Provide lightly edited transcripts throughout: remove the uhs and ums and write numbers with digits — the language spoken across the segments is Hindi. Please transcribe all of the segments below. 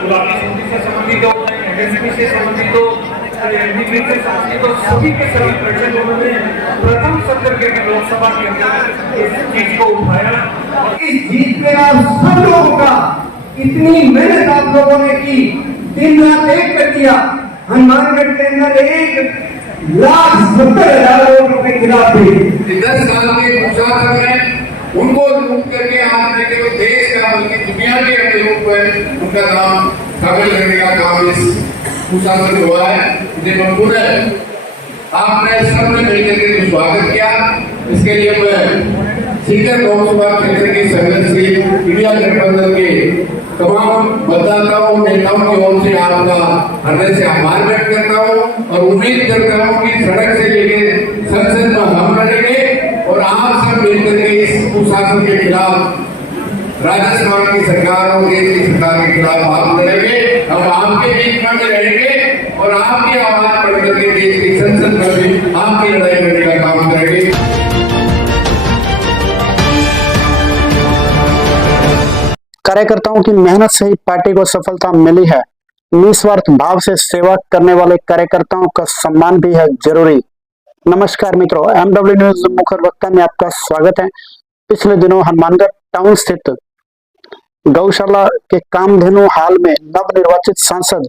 गुलाबी सूची से संबंधित हो, एमएसपी से संबंधित हो, एनडीपी से संबंधित हो, सभी के सभी प्रश्न उन्होंने प्रथम सत्र के लोकसभा के अंदर इस चीज को उठाया। और इस जीत पे आप सब लोगों का इतनी मेहनत आप लोगों ने की, दिन रात एक कर दिया। हनुमानगढ़ के अंदर 1,70,000 वोट के खिलाफ थे। 10 साल के मुशाफिर हैं, उनको लूट करके आपने केवल देश का बल्कि दुनिया के अपने लोग पर उनका नाम काबिल करने का काम इस मुशाफिर में हुआ है। मुझे मंजूर है, आपने सबने मिलकर के स्वागत किया। इसके लिए मैं सीकर लोकसभा क्षेत्र की संघर्षशील इंडिया गठबंधन के तमाम मतदाताओं नेताओं की ओर से आपका हृदय से आभार व्यक्त करता हूँ और उम्मीद करता हूँ कि सड़क से लेकर संसद में हम लड़ेंगे और आप सब मिलकर के इस कुशासन के खिलाफ, राजस्थान की सरकार और देश की सरकार के खिलाफ आप लड़ेंगे। हम आपके बीच में रहेंगे और आपकी आवाज बढ़कर के देश की संसद में भी आपकी लड़ाई करने का काम करेंगे। कार्यकर्ताओं की मेहनत से ही पार्टी को सफलता मिली है। निस्वार्थ भाव से सेवा करने वाले कार्यकर्ताओं का सम्मान भी है जरूरी। नमस्कार मित्रों, एमडब्ल्यू न्यूज मुखर वक्ता में आपका स्वागत है। पिछले दिनों हनुमानगढ़ टाउन स्थित गौशाला के कामधेनु हॉल में नवनिर्वाचित सांसद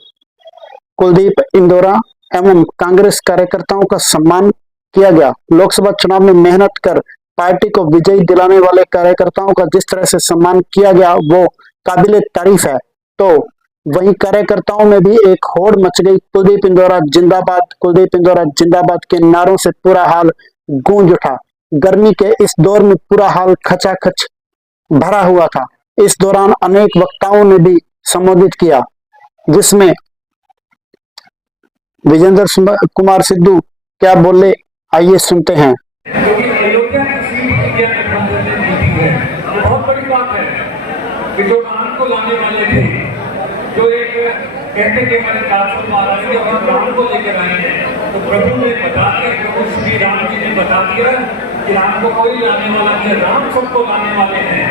कुलदीप इंदौरा एवं कांग्रेस कार्यकर्ताओं का सम्मान किया गया। लोकसभा चुनाव में मेहनत कर पार्टी को विजयी दिलाने वाले कार्यकर्ताओं का जिस तरह से सम्मान किया गया वो काबिले तारीफ है। तो वहीं कार्यकर्ताओं में भी एक होड़ मच गई। कुलदीप इंदौरा जिंदाबाद, कुलदीप इंदौरा जिंदाबाद के नारों से पूरा हाल गूंज उठा। गर्मी के इस दौर में पूरा हाल खचाखच भरा हुआ था। इस दौरान अनेक वक्ताओं ने भी संबोधित किया, जिसमें विजेंद्र कुमार सिद्धू क्या बोले, आइए सुनते हैं। बहुत बड़ी बात है कि जो राम को लाने वाले थे, जो एक कहते थे मैंने 400 मारा थी और राम को लेकर आए हैं, तो प्रभु ने बता दिया, प्रभु श्री राम जी ने बता दिया कि राम को कोई लाने वाला नहीं, राम सबको लाने वाले हैं।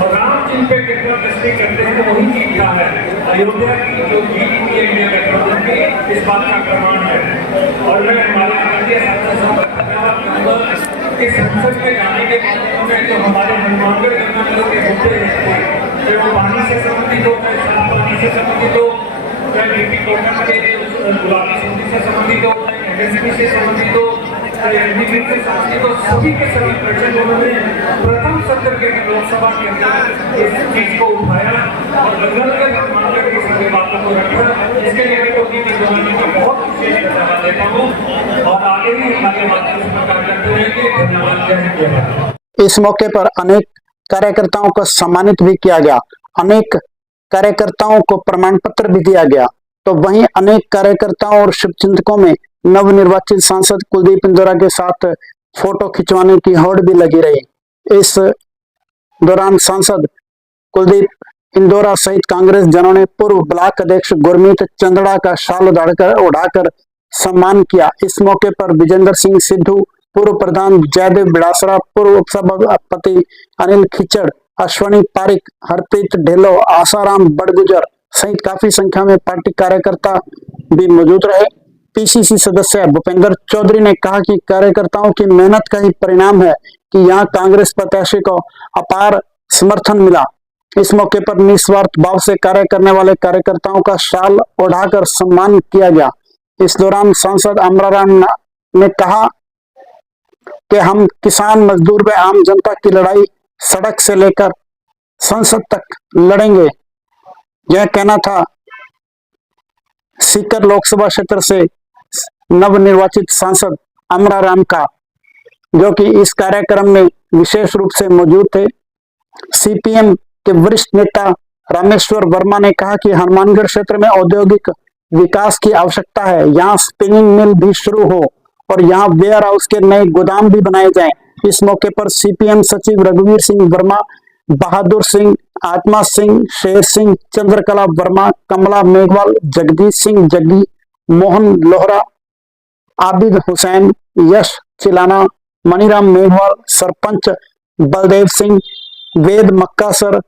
और राम जिन पे कृपा दृष्टि करते हैं तो वही जीतता है। अयोध्या की जो जीत हुई है इंडिया गठबंधन की, इस बात का प्रमाण है। और मैं हमारे भारतीय सांसदों का धन्यवाद करूंगा कि संसद में जाने के माध्यम में जो हमारे हनुमानगढ़ गंगा के मुद्दे थे, जो पानी से संबंधित हो, साफ पानी से संबंधित हो, डीपी प्रोग्राम के गुलाबी सूची से संबंधित हो, एमएसपी से संबंधित हो, एनडीपी से संबंधित हो, सभी के सभी प्रश्न उन्होंने प्रथम सत्र के लोकसभा के अंदर इस चीज को उठाया और लगभग हनुमानगढ़ की सभी बातों को रखा। इसके लिए मैं कुलदीप इंदौरा जी का बहुत विशेष धन्यवाद देता हूँ और आगे भी हमारे माध्यम से कार्य करते रहेंगे। धन्यवाद। इस मौके पर अनेक कार्यकर्ताओं को सम्मानित भी किया गया। अनेक कार्यकर्ताओं को प्रमाण पत्र भी दिया गया। तो वहीं अनेक कार्यकर्ताओं और शुभचिंतकों में नवनिर्वाचित सांसद कुलदीप इंदौरा के साथ फोटो खिंचवाने की होड़ भी लगी रही। इस दौरान सांसद कुलदीप इंदौरा सहित कांग्रेस जनों ने पूर्व ब्लॉक अध्यक्ष गुरमीत चंदड़ा का शाल उड़ाकर सम्मान किया। इस मौके पर विजेंद्र सिंह सिद्धू, पूर्व प्रधान जयदेव बिड़ासरा, पूर्व उपसभापति अनिल खिचड़, अश्वनी पारिक, हरप्रीत ढिल्लो, आसाराम बड़गुजर सहित काफी संख्या में पार्टी कार्यकर्ता भी मौजूद रहे। पीसीसी सदस्य भूपेंद्र चौधरी ने कहा कि कार्यकर्ताओं की मेहनत का ही परिणाम है कि यहाँ कांग्रेस प्रत्याशी को अपार समर्थन मिला। इस मौके पर निस्वार्थ भाव से कार्य करने वाले कार्यकर्ताओं का शाल ओढ़ाकर सम्मान किया गया। इस दौरान सांसद अमराराम ने कहा कि हम किसान, मजदूर व आम जनता की लड़ाई सड़क से लेकर संसद तक लड़ेंगे। यह कहना था सीकर लोकसभा क्षेत्र से नवनिर्वाचित सांसद अमराराम का, जो कि इस कार्यक्रम में विशेष रूप से मौजूद थे। सीपीएम के वरिष्ठ नेता रामेश्वर वर्मा ने कहा कि हनुमानगढ़ क्षेत्र में औद्योगिक विकास की आवश्यकता है। यहाँ स्पिनिंग मिल भी शुरू हो और यहाँ वेयर हाउस के नए गोदाम भी बनाए जाएं। इस मौके पर सीपीएम सचिव रघुवीर सिंह वर्मा, बहादुर सिंह, आत्मा सिंह, शेर सिंह, चंद्रकला वर्मा, कमला मेघवाल, जगदीश सिंह जग्गी, मोहन लोहरा, आबिद हुसैन, यश चिलाना, मणिराम मेघवाल, सरपंच बलदेव सिंह, वेद मक्कासर,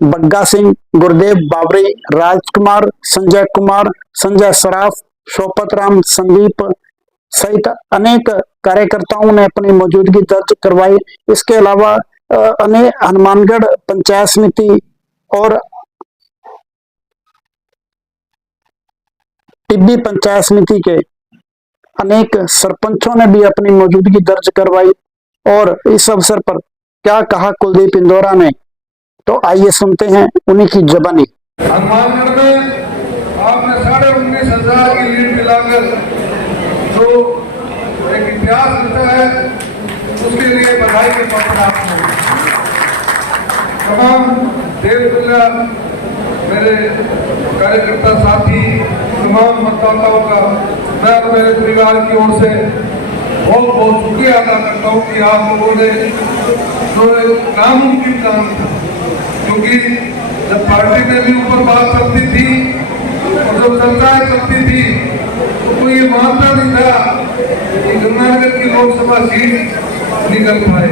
बग्गा सिंह, गुरुदेव बाबरी, राजकुमार, संजय कुमार, संजय सराफ, शोपत राम, संदीप सहित अनेक कार्यकर्ताओं ने अपनी मौजूदगी दर्ज करवाई। इसके अलावा अनेक हनुमानगढ़ पंचायत समिति और टिब्बी पंचायत समिति के अनेक सरपंचों ने भी अपनी मौजूदगी दर्ज करवाई। और इस अवसर पर क्या कहा कुलदीप इंदौरा ने, तो आइए सुनते हैं उन्हीं की जुबानी। हनुमानगढ़ में आपने 19,500 की लीड मिलाकर जो एक इतिहास रचा है, उसके लिए बधाई के पात्र आपको। तमाम देवतुल्य मेरे कार्यकर्ता साथी, तमाम मतदाताओं का मैं और मेरे परिवार की ओर से बहुत बहुत शुक्रिया अदा करता हूँ कि आप लोगों ने जो नामुमकिन काम था, क्योंकि जब पार्टी में भी ऊपर बात चलती थी और जब चर्चाएं चलती थी तो कोई ये मानता नहीं था कि गंगानगर की लोकसभा सीट निकल पाए,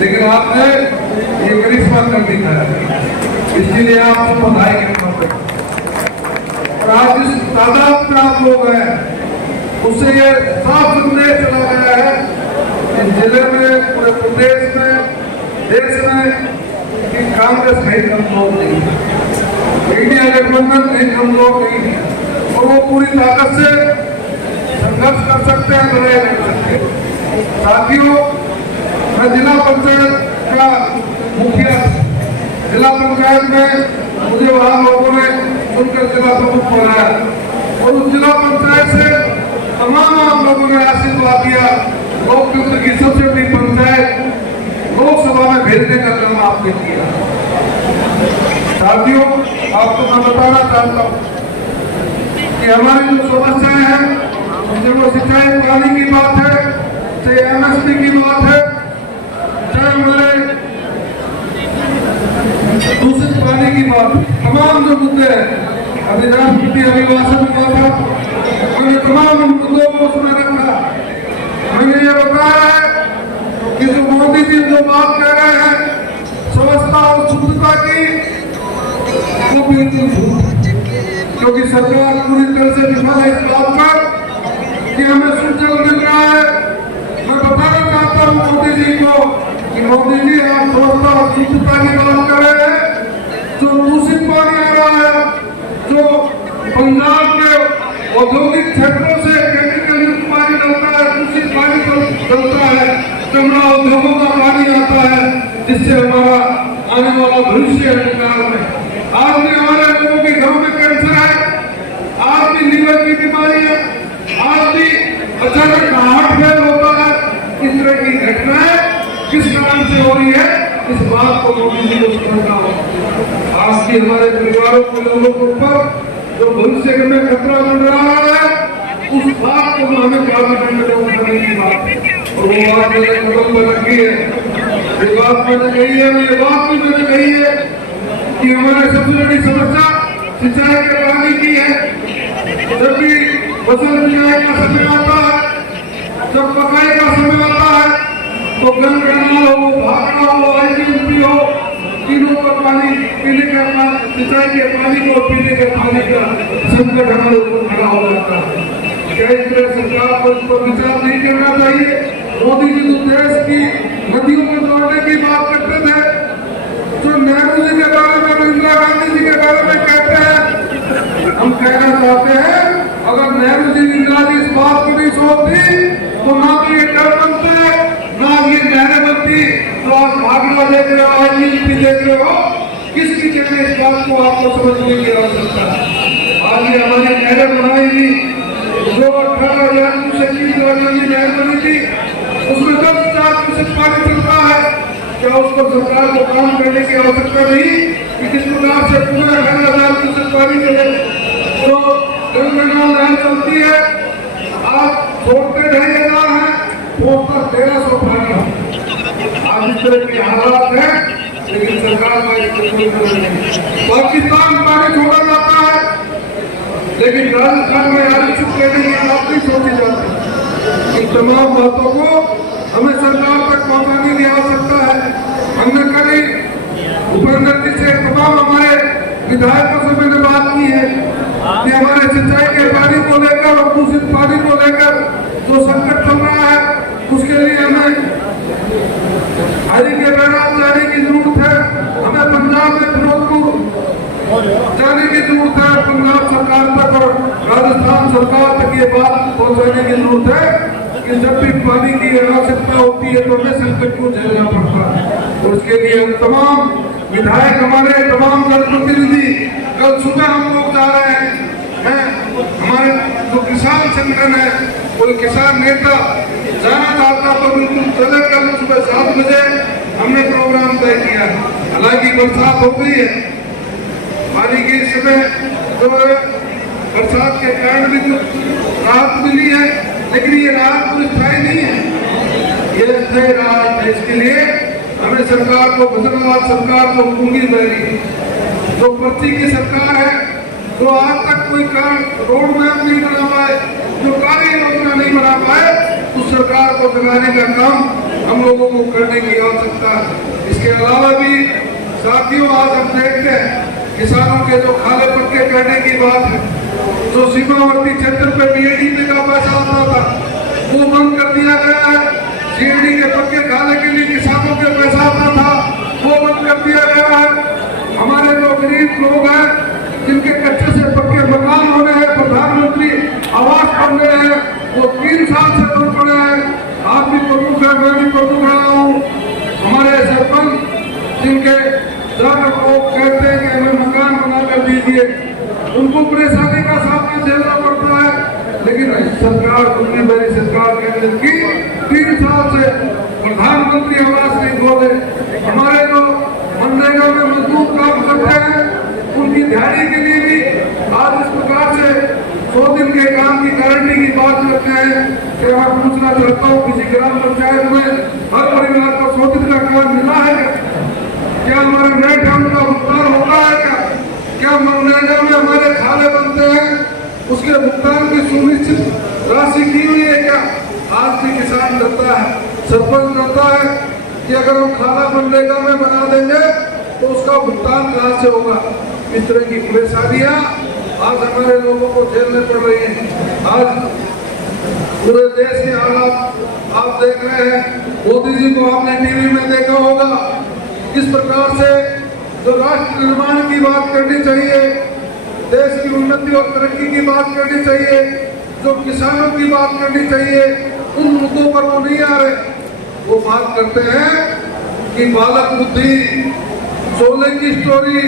लेकिन आपने ये करिश्मा कर दिखाया, इसलिए आपको बधाई करना पड़ेगा। और आज जिस तादाद में आप लोग हैं, उससे ये साफ संदेश चला गया है कि जिले में, पूरे प्रदेश में, देश में कि कांग्रेस कहीं कमजोर नहीं है, इंडिया गठबंधन कहीं कमजोर नहीं है और वो पूरी ताकत से संघर्ष कर सकते हैं, लड़ाई कर सकते हैं। साथियों, मैं जिला पंचायत का मुखिया, जिला पंचायत में मुझे वहां लोगों ने सुनकर जिला प्रमुख बनाया और उस जिला पंचायत से तमाम आप लोगों ने आशीर्वाद दिया। लोकतंत्र की सबसे बड़ी पंचायत लोकसभा में भेजने का काम आपने किया। साथियों, आपको मैं बताना चाहता हूँ कि हमारी जो समस्याएं हैं, चाहे वो सिंचाई पानी की बात है, चाहे एमएसपी की बात है, चाहे हमारे दूषित पानी की बात, तमाम जो मुद्दे हैं, अभी राष्ट्रपति अभिभाषण हुआ था, मैंने तमाम मुद्दों को उसमें रखा। मैंने ये बताया है कि जो मोदी जी जो बात कह रहे हैं स्वच्छता और शुद्धता की, वो बिल्कुल झूठ, क्योंकि सरकार पूरी तरह से विफल है इस बात पर कि हमें शुद्ध जल मिल रहा है। मैं बताना चाहता हूँ मोदी जी को कि मोदी जी, आप स्वच्छता और शुद्धता की बात कर रहे हैं, जो दूषित पानी आ रहा है, जो पंजाब के औद्योगिक क्षेत्रों से केमिकल युक्त पानी डलता है, दूषित पानी डलता है, चमड़ा उद्योगों का पानी आता है, जिससे हमारा आने वाला भविष्य अंधकार में। आज भी हमारे लोगों के घरों में कैंसर है, आज भी लीवर की बीमारी है, आज भी अचानक हार्ट फेल होता है। इस तरह की घटनाएं किस कारण से हो रही है, इस बात को मोदी जी को समझना होगा। आज की हमारे परिवारों के लोगों के ऊपर जो भविष्य में खतरा बढ़ रहा है, उस बात को हमें काबू में उठाने की बात है। और वो बात मैंने कदम पर रखी है, ये बात मैंने कही है, ये बात भी मैंने कही है कि हमारे सबसे बड़ी समस्या सिंचाई के पानी की है। जब भी फसल सिंचाई का समय आता है, जब पकाई का समय आता है, तो गंदगी हो, भागना हो, आईपीएमपी हो, तीनों का पानी पीने का, सिंचाई के पानी को पीने के पानी का संकट हमारे ऊपर खड़ा हो जाता है। क्या इस तरह सरकार को इस पर विचार नहीं करना चाहिए? मोदी जी तो देश की नदियों को जोड़ने की बात करते थे, जो नेहरू जी के बारे में, इंदिरा गांधी जी के बारे में कहते हैं। हम कहना चाहते हैं, अगर नेहरू जी, इंदिरा जी इस बात को नहीं सोचती तो ना तो ये डर बनते, ना ये नहरें बनती। तो आप भागना देख रहे हो, आईपीएमपी देख रहे हो, किसकी जगह इस बात को आपको समझने की आवश्यकता है। आज ये हमारी नहरें बनाएगी, जो 18,000 की नहर बनी थी, उसमें 10,000 क्यूसेक पानी चलता है। क्या उस पर सरकार को काम करने की आवश्यकता नहीं कि किस प्रकार से पूरे 18,000 क्यूसेक पानी चले? तो गंगा नहर चलती है, आप छोड़ते 2,500 हैं, छोड़कर 1,300 पानी हो। आज इस तरह के हालात है, लेकिन सरकार पाकिस्तान पानी छोड़ा जाता है, लेकिन राजस्थान में आज चुप रहने की बात नहीं सोची जाती। इन तमाम बातों को हमें सरकार तक पहुंचाने की आवश्यकता है। हमने कभी भूपेंद्र जी से तमाम हमारे विधायकों से मैंने बात की है कि हमारे सिंचाई के पानी को लेकर और दूषित पानी को लेकर जो संकट चल रहा है उसके लिए हमें हरी के बैराज जाने की जरूरत है। हमें पंजाब में फिरोजपुर जाने की जरूरत है, पंजाब सरकार तक और राजस्थान सरकार तक ये बात पहुंचाने की जरूरत है कि जब भी पानी की आवश्यकता होती है तो हमें संकट को झेलना पड़ता है। और उसके लिए हम तमाम विधायक, हमारे तमाम जनप्रतिनिधि कल सुबह हम लोग जा रहे हैं। हमारे जो किसान संगठन है, कोई किसान नेता जाना चाहता तो बिल्कुल चले। कल सुबह 7 बजे हमने प्रोग्राम तय किया। हालांकि बरसात हो गई है, पानी की इस समय जो बरसात के कारण भी कुछ राहत मिली है, लेकिन ये राहत कोई स्थायी नहीं है, ये स्थायी राहत है। इसके लिए हमें सरकार को, फसलवाद सरकार को पूंगी मिली। जो पर्ची की सरकार है, जो आज तक कोई रोड मैप नहीं बना पाए, जो कार्य योजना नहीं बना पाए, उस सरकार को जगाने का काम हम लोगों को करने की आवश्यकता है। इसके अलावा भी साथियों, आज हम देखते हैं किसानों के जो खाले पक्के करने की बात है, जो सीमावर्ती क्षेत्र पे बीएडीपी का पैसा आता था वो बंद कर दिया गया है। सीएडी के पक्के खाने के लिए किसानों के पैसा आता था वो बंद कर दिया गया है। हमारे जो गरीब लोग हैं जिनके कच्चे से पक्के मकान होने हैं, प्रधानमंत्री आवास बनने हैं, वो 3 साल से बंद पड़े हैं। आप भी प्रमुख है, मैं भी प्रमुख रहा हूँ। हमारे सरपंच जिनके ज्यादा लोग कहते हैं कि हमें मकान बना कर दीजिए, उनको परेशानी का सामना झेलना पड़ता है। लेकिन सरकार, दुनिया भरी सरकार केंद्र की 3 साल से प्रधानमंत्री आवास नहीं खोले। हमारे जो मनरेगा में मजदूर काम करते हैं उनकी दिहाड़ी के लिए भी आज इस प्रकार से 100 दिन के काम की गारंटी की बात करते हैं कि मैं पूछना चाहता हूँ, किसी ग्राम पंचायत में हर परिवार को 100 दिन का काम मिला है क्या? हमारे नए काम का भुगतान होता है क्या? मनरेगा में हमारे खाले बनते हैं, उसके भुगतान की सुनिश्चित राशि की हुई है क्या? आज भी किसान डरता है, सरपंच डरता है कि अगर हम खाला मनरेगा में बना देंगे तो उसका भुगतान कहाँ से होगा। इस तरह की परेशानियां आज हमारे लोगों को झेलने पड़ रही हैं। आज पूरे देश के हालात आप देख रहे हैं। मोदी जी को आपने टीवी में देखा होगा, किस प्रकार से जो राष्ट्र निर्माण की बात करनी चाहिए, देश की उन्नति और तरक्की की बात करनी चाहिए, जो किसानों की बात करनी चाहिए, उन मुद्दों पर वो नहीं आ रहे। वो बात करते हैं कि बालक बुद्धि, शोले की स्टोरी,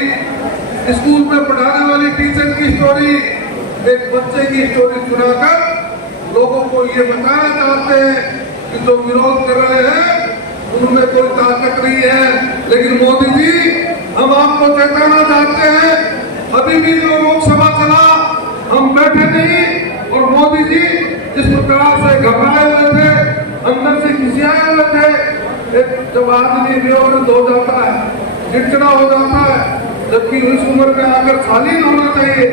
स्कूल में पढ़ाने वाली टीचर की स्टोरी, एक बच्चे की स्टोरी सुनाकर लोगों को ये बताना चाहते हैं कि जो विरोध कर रहे हैं उनमें कोई ताकत नहीं है। लेकिन मोदी जी, हम आपको चेताना चाहते हैं, अभी भी जो लोकसभा चला हम बैठे नहीं। और मोदी जी जिस प्रकार से घबराए हुए थे, अंदर से खिसियाए हुए थे, जब आदमी विरोध हो जाता है, चिड़चिड़ा हो जाता है, जबकि इस उम्र में आकर शालीन होना चाहिए,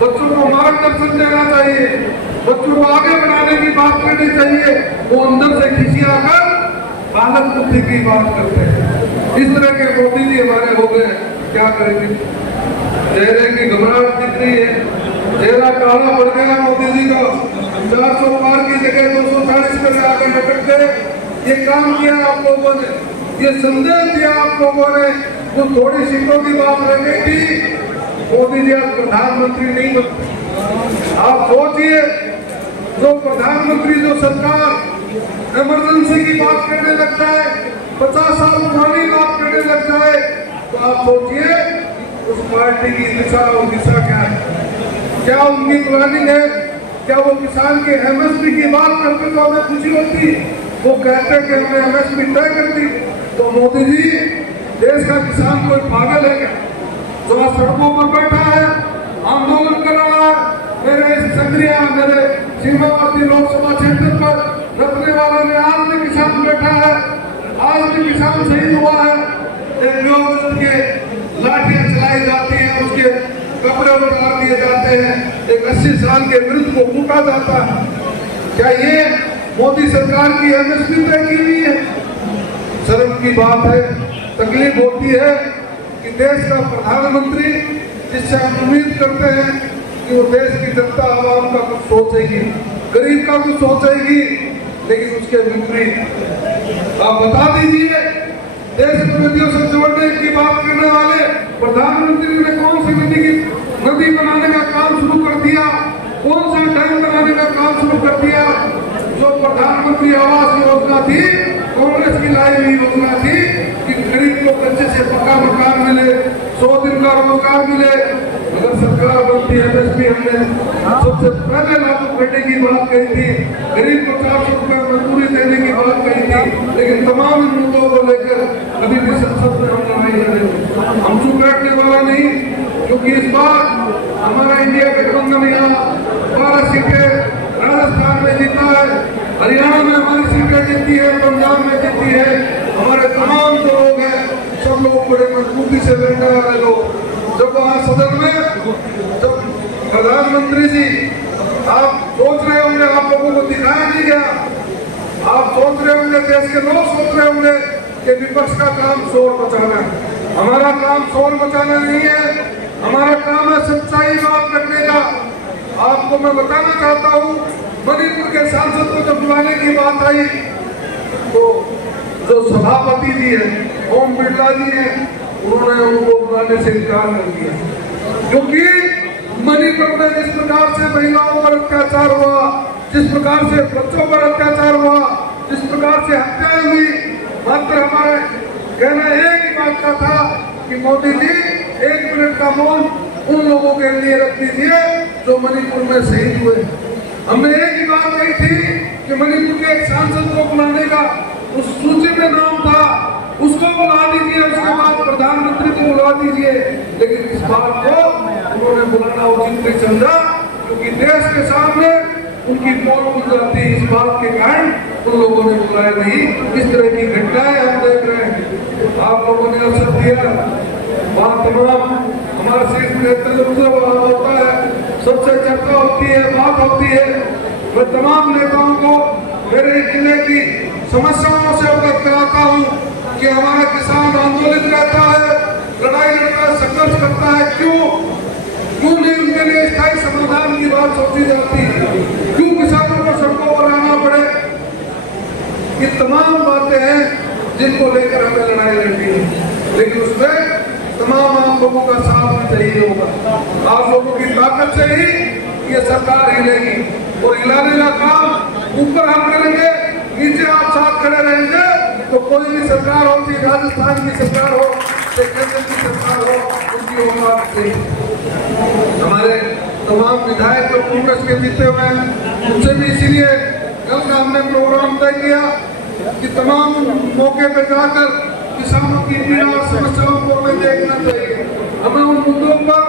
बच्चों को मार्गदर्शन देना चाहिए, बच्चों को आगे बढ़ाने की बात करनी चाहिए, वो अंदर से खिसियाकर बालक बुद्धि की बात करते हैं। इस तरह के मोदी जी हमारे हो गए, क्या करेंगे? चेहरे की घबराहट दिख रही है, चेहरा काला पड़ गया मोदी जी का। 400 पार की जगह 240 पे आकर लटक गए। ये काम किया आप लोगों ने, ये संदेश दिया आप लोगों ने। जो थोड़ी सीटों की बात रह गई थी, मोदी जी आज प्रधानमंत्री नहीं बनते। आप सोचिए, जो प्रधानमंत्री, जो सरकार इमरजेंसी की बात करने लग जाए, 50 साल पुरानी बात करने लग जाए, तो आप सोचिए उस पार्टी की दिशा और दिशा क्या है? क्या उनकी प्लानिंग है? क्या वो किसान के एमएसपी की बात करते तो हमें खुशी होती? वो कहते कि हमने एमएसपी तय कर दी। तो मोदी जी, देश का किसान कोई पागल है क्या जो आज सड़कों पर बैठा है, आंदोलन कर रहा है? मेरे संग्रिया, मेरे सीमावर्ती लोकसभा क्षेत्र पर रखने वाला में आज भी किसान बैठा है, आज भी किसान शहीद हुआ है। के लाठियां चलाई जाती हैं, उसके कपड़े उतार दिए जाते हैं, एक 80 साल के वृद्ध को कूटा जाता है। क्या ये मोदी सरकार की एमएसपी तय की हुई है? शर्म की बात है, तकलीफ होती है कि देश का प्रधानमंत्री जिससे हम उम्मीद करते हैं कि वो देश की जनता आवाम का कुछ सोचेगी, गरीब का कुछ सोचेगी, लेकिन उसके विपरीत आप बता दीजिए देश को नदियों से जोड़ने की बात करने वाले प्रधानमंत्री ने कौन सी नदी बनाने का काम शुरू कर दिया, कौन सा डैम बनाने का काम शुरू कर दिया। जो प्रधानमंत्री आवास योजना थी, कांग्रेस की लाई हुई योजना थी कि गरीब को अच्छे से पक्का मकान मिले, 100 दिन का रोजगार मिले। अगर सरकार बनती है एमएसपी हमने सबसे पहले लागू करने की बात कही थी, गरीब को 400 रुपये मजदूरी देने की बात कही थी, लेकिन तमाम मुद्दों को लेकर अभी भी संसद में हम लड़ाई लड़ रहे हैं। हम चुप बैठने वाला नहीं, क्योंकि इस बार हमारा इंडिया गठबंधन यहाँ 12 सीटें राजस्थान में जीता है, हरियाणा में हमारी सीटें जीती है, पंजाब में जीती है। हमारे तमाम जो लोग हैं सब लोग बड़े मजबूती से लड़ने वाले लोग। जब वहाँ सदन में जब प्रधानमंत्री जी आप सोच रहे होंगे, आप लोगों को दिखाया नहीं गया, आप सोच रहे होंगे, देश के लोग सोच रहे होंगे कि विपक्ष का काम शोर मचाना है। हमारा काम शोर मचाना नहीं है, हमारा काम है सच्चाई बात करने का। आपको मैं बताना चाहता हूँ, मणिपुर के सांसद को जब बुलाने की बात आई तो जो सभापति जी है ओम बिरला जी है, उन्होंने उनको बुलाने से इनकार कर दिया, क्योंकि मणिपुर में जिस प्रकार से महिलाओं पर अत्याचार हुआ, जिस प्रकार से बच्चों पर अत्याचार हुआ, जिस प्रकार से हत्याएं हुई, मात्र हमारे कहना एक ही बात का था कि मोदी जी 1 मिनट का मौन उन लोगों के लिए रख दीजिए जो मणिपुर में शहीद हुए। हमने एक ही बात कही थी कि मणिपुर के एक सांसद को बुलाने का उस सूची में नाम था, उसको बुला दीजिए, उसके बाद प्रधानमंत्री को बुला दीजिए, लेकिन इस बात को उन्होंने बुलाना उचित नहीं समझा, क्योंकि देश के सामने उनकी पोल खुल जाती है। इस बात के कारण उन लोगों ने बुलाया नहीं। इस तरह की घटनाएं हम देख रहे हैं। आप लोगों ने अवसर दिया, वहाँ तमाम हमारा शीर्ष नेतृत्व होता है, सबसे चर्चा होती है, बात होती है। मैं तमाम नेताओं को मेरे जिले की समस्याओं से अवगत कराता हूँ कि हमारा किसान आंदोलित रहता है, लड़ाई लड़ता है, संघर्ष करता है। क्यों नहीं उनके लिए स्थायी समाधान की बात सोची जाती है? क्यों किसानों को सड़कों पर आना पड़े? ये तमाम बातें हैं जिनको लेकर हमें लड़ाई लड़नी है, लेकिन उसमें तमाम आप लोगों का साथ भी चाहिए होगा। आप लोगों की ताकत से ही ये सरकार हिलेगी, और हिलाने का काम ऊपर हम करेंगे, नीचे आप साथ खड़े रहेंगे तो कोई भी सरकार हो, चाहे राजस्थान की सरकार हो, चाहे केंद्र की सरकार हो, उनकी औकात से हमारे तमाम विधायक जो कांग्रेस के जीते हुए हैं, उनसे भी इसीलिए कल का हमने प्रोग्राम तय किया कि तमाम मौके पर जाकर किसानों की पीड़ा और समस्याओं को हमें देखना चाहिए। हमें उन मुद्दों पर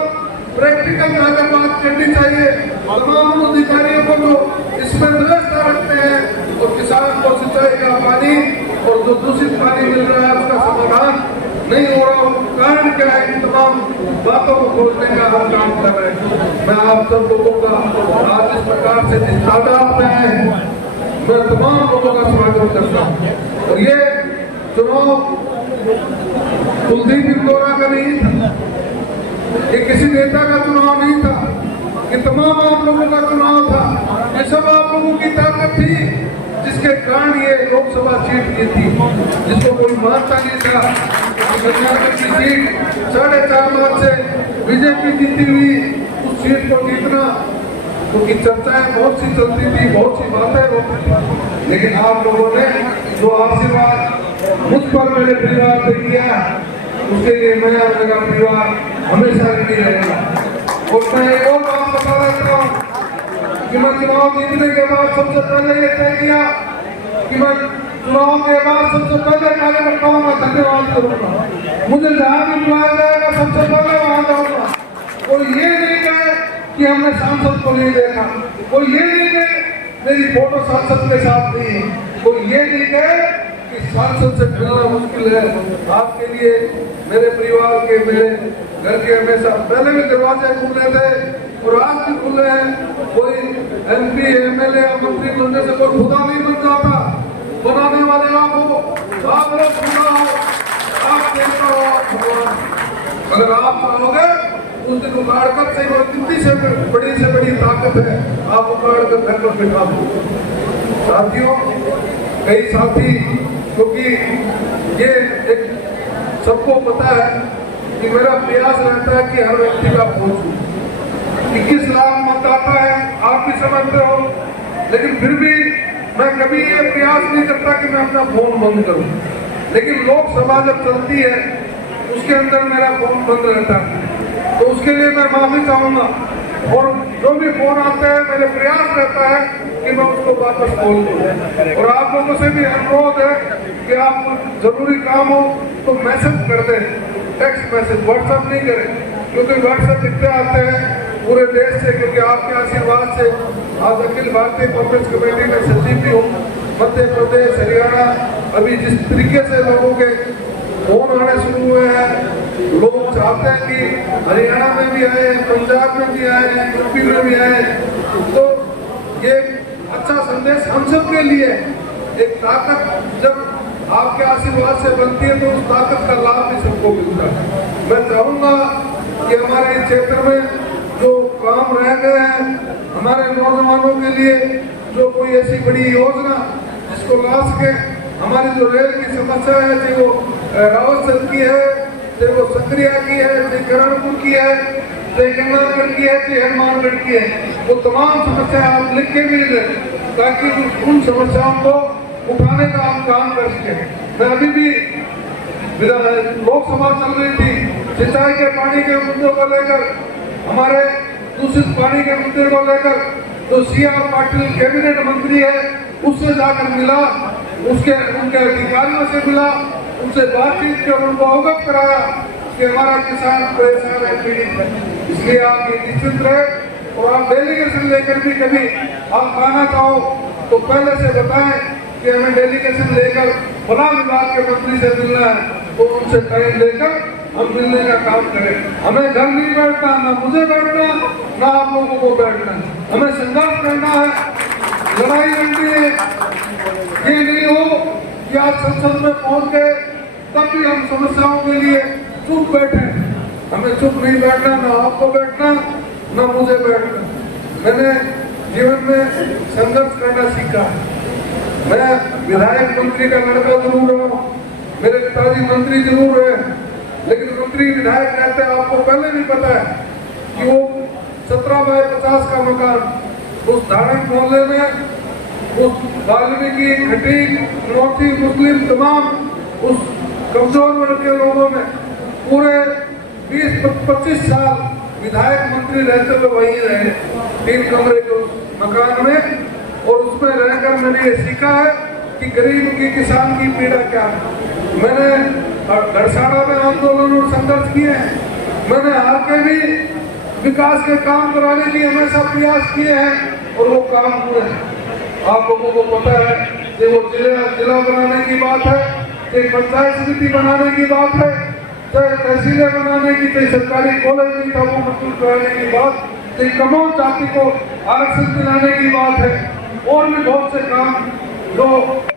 प्रैक्टिकल जाकर बात करनी चाहिए। तमाम अधिकारियों को जो इसमें व्यवस्था रखते हैं और किसान को सिंचाई का पानी और जो दूषित पानी मिल रहा है उसका समाधान नहीं हो रहा, कारण क्या है, इन तमाम बातों को खोजने का हम काम कर रहे हैं। मैं आप सब लोगों का आज इस प्रकार से जिस तादाद में आए हैं, मैं तमाम लोगों का स्वागत करता हूँ। और ये चुनाव कुलदीप इंदौरा का नहीं था, ये किसी नेता का चुनाव नहीं था, ये तमाम आप लोगों का चुनाव था। ये सब आप लोगों की ताकत थी जिसके कारण ये लोकसभा सीट जीती, जिसको कोई मानता नहीं था। कर्नाटक की सीट 4.5 मार्च से बीजेपी जीती हुई, उस सीट को जीतना, क्योंकि चर्चाएं बहुत सी चलती थी, बहुत सी बातें होती थी, लेकिन आप लोगों ने जो आशीर्वाद मुझ पर मेरे परिवार ने किया, उसके लिए मैं और मेरा परिवार हमेशा ऋणी रहेगा। और मैं एक और बात बता देता हूँ कि मैं चुनाव जीतने के बाद सबसे पहले ये तय किया कि मैं चुनाव के बाद सबसे पहले कार्यकर्ताओं का धन्यवाद करूंगा। मुझे जहाँ भी बुलाया जाएगा सबसे पहले वहाँ जाऊंगा। और ये नहीं कहे कि हमने सांसद को नहीं देखा, कोई ये नहीं कहे मेरी फोटो सांसद के साथ नहीं है, कोई ये नहीं कहे कि सांसद से मिलना मुश्किल है। आपके लिए मेरे परिवार के, मेरे घर के हमेशा पहले भी दरवाजे खुले थे और आज भी खुले हैं। कोई MP, MLA या मंत्री बनने से कोई खुदा नहीं बन जाता, बनाने वाले आप हो, आप लोग खुदा हो, आप नेता हो, आप भगवान। अगर आप चाहोगे उस दिन उखाड़ कर से वो कितनी से बड़ी ताकत है, आप उखाड़ कर घर पर बिठा दो। साथियों, कई साथी, क्योंकि ये एक सबको पता है कि मेरा प्रयास रहता है कि हर व्यक्ति का पहुंचूं। 21 लाख मतदाता है, आप भी समझते हो, लेकिन फिर भी मैं कभी ये प्रयास नहीं करता कि मैं अपना फोन बंद करूं। लेकिन लोकसभा जब चलती है उसके अंदर मेरा फोन बंद रहता है, तो उसके लिए मैं माफी चाहूंगा। और जो भी फोन आता है, मेरे प्रयास रहता है कि मैं उसको वापस खोल दूं। और आप लोगों से भी अनुरोध है कि आप जरूरी काम हो तो मैसेज कर दें, टेक्स्ट मैसेज, व्हाट्सएप नहीं करें, क्योंकि व्हाट्सएप इतने आते हैं पूरे देश से। क्योंकि आपके आशीर्वाद से आज अखिल भारतीय कांग्रेस कमेटी में सचिव भी हूँ। मध्य प्रदेश, हरियाणा, अभी जिस तरीके से लोगों के फोन आने शुरू हुए हैं, लोग चाहते हैं कि हरियाणा में भी आए, पंजाब में भी आए, यूपी में भी आए, तो ये अच्छा संदेश हम सब के लिए। एक ताकत जब आपके आशीर्वाद से बनती है तो उस ताकत का लाभ भी सबको मिलता है। मैं चाहूंगा कि हमारे इस क्षेत्र में जो काम रह गए हैं, हमारे नौजवानों के लिए जो कोई ऐसी बड़ी योजना जिसको ला सके, हमारी जो रेल की समस्या है, चाहे वो रावतसर की है, चाहे वो सकरिया की है, चाहे करणपुर की है, चाहे गंगानगर की है, चाहे हनुमानगढ़ की है, वो तमाम समस्याएं आप लिख के भी दें ताकि उन समस्याओं को उठाने का आप काम कर सके। मैं अभी भी लोकसभा चल रही थी, सिंचाई के पानी के मुद्दों को लेकर, हमारे दूषित पानी के मुद्दे को लेकर जो CR पाटिल कैबिनेट मंत्री है उससे जाकर मिला, उनके अधिकारियों से मिला, उनसे बातचीत कर उनको अवगत कराया कि हमारा किसान परेशान है, पीड़ित है। इसलिए आप ये निश्चित रहे और आप डेलीगेशन लेकर भी कभी आप आना चाहो तो पहले से बताएं कि हमें डेलीगेशन लेकर फला विभाग के मंत्री से मिलना है, तो उनसे टाइम लेकर हम मिलने का काम करें। हमें घर नहीं बैठना, ना मुझे बैठना, ना आप लोगों को बैठना। हमें संघर्ष करना है, लड़ाई लड़नी है। ये नहीं हो कि आज संसद में पहुंच गए तब भी हम समस्याओं के लिए चुप बैठे। हमें चुप नहीं बैठना, ना आपको बैठना, ना मुझे बैठना। मैंने जीवन में संघर्ष करना सीखा। मैं विधायक मंत्री का लड़का जरूर हूँ, मेरे पिताजी मंत्री जरूर है, लेकिन मंत्री विधायक रहते हैं, आपको पहले भी पता है कि वो 17 बाय 50 का मकान उस धार्मिक मोहल्ले में, उस वाल्मीकि, खटीक, मोती, मुस्लिम, तमाम उस कमजोर वर्ग के लोगों में पूरे 20-25 साल विधायक मंत्री रहते हुए वहीं रहे, 3 कमरे के उस मकान में। और उसमें रहकर मैंने ये सीखा है कि गरीब की, किसान की पीड़ा क्या है। मैंने घरसाड़ा में आंदोलन और संघर्ष किए हैं। मैंने हार के भी विकास के काम कराने की हमेशा प्रयास किए हैं और वो काम हुए हैं। आप लोगों को पता है कि वो जिला बनाने की बात है, चाहे पंचायत समिति बनाने की बात है, चाहे तहसीलें बनाने की, चाहे सरकारी कॉलेज नहीं था वो मंजूर कराने की बात, चाहे कमौन जाति को आरक्षण दिलाने की बात है, और भी बहुत से काम जो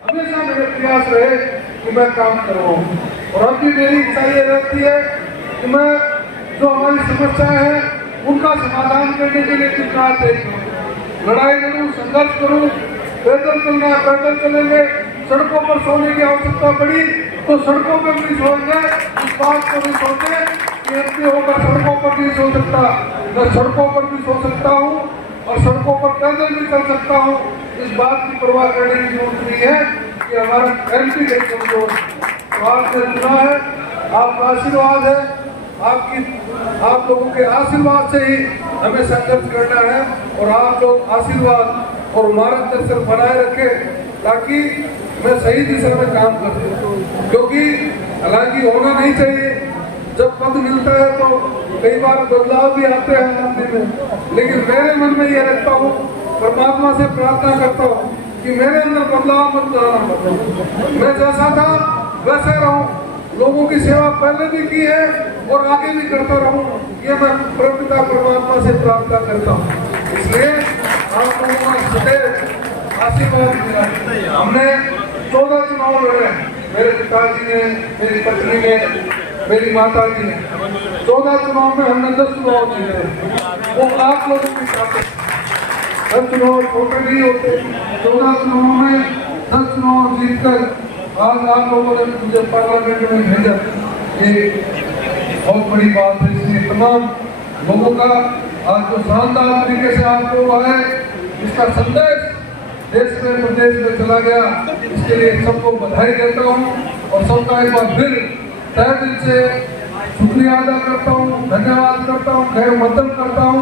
हमेशा मेरे प्रयास रहे कि मैं काम करवाऊं। और अब भी मेरी इच्छा ये रहती है कि मैं जो हमारी समस्याएं हैं उनका समाधान करने के लिए कितना तय करूं, लड़ाई लड़ूं, संघर्ष करूं। पैदल चलना है, पैदल चलेंगे। सड़कों पर सोने की आवश्यकता पड़ी तो सड़कों पर भी सोएंगे। इस बात को भी सोचे कि MP होकर सड़कों पर नहीं सो सकता, मैं सड़कों पर भी सो सकता हूँ और सड़कों पर पैदल भी चल सकता हूँ। इस बात की परवाह करने की जरूरत नहीं है कि हमारा MP नहीं कमजोर। तो आपने चुना है, आपका आशीर्वाद है, आप लोगों के आशीर्वाद से ही हमें संघर्ष करना है। और आप लोग आशीर्वाद और मार्गदर्शन बनाए रखें ताकि मैं सही दिशा में काम कर सकूं। क्योंकि हालांकि होना नहीं चाहिए, जब पद मिलता है तो कई बार बदलाव भी आते हैं आदमी में, लेकिन मेरे मन में ये रखता हूँ, परमात्मा से प्रार्थना करता हूँ कि मेरे अंदर बदलाव मत लाना। मैं जैसा था वैसे रहूं, लोगों की सेवा पहले भी की है और आगे भी करता रहूं, ये मैं परमपिता परमात्मा से प्रार्थना करता हूँ। इसलिए आप लोगों का सदैव आशीर्वाद मिला। हमने 14 चुनाव लड़े, मेरे पिताजी ने, मेरी पत्नी ने, मेरी माता जी ने 14 चुनाव में हमने 10 चुनाव जीते, वो आप लोगों की ताकत। 10 चुनाव छोटे नहीं होते, 14 चुनाव में 10 चुनाव जीतकर आज आप लोगों ने मुझे पार्लियामेंट में भेजा, ये बहुत बड़ी बात है। इसलिए तमाम लोगों का आज जो शानदार तरीके से आप लोग आए, इसका संदेश देश में प्रदेश में चला गया, इसके लिए सबको बधाई देता हूँ और सबका एक बार फिर तहे दिल से शुक्रिया अदा करता हूँ, धन्यवाद करता हूँ, खैर मदद करता हूँ।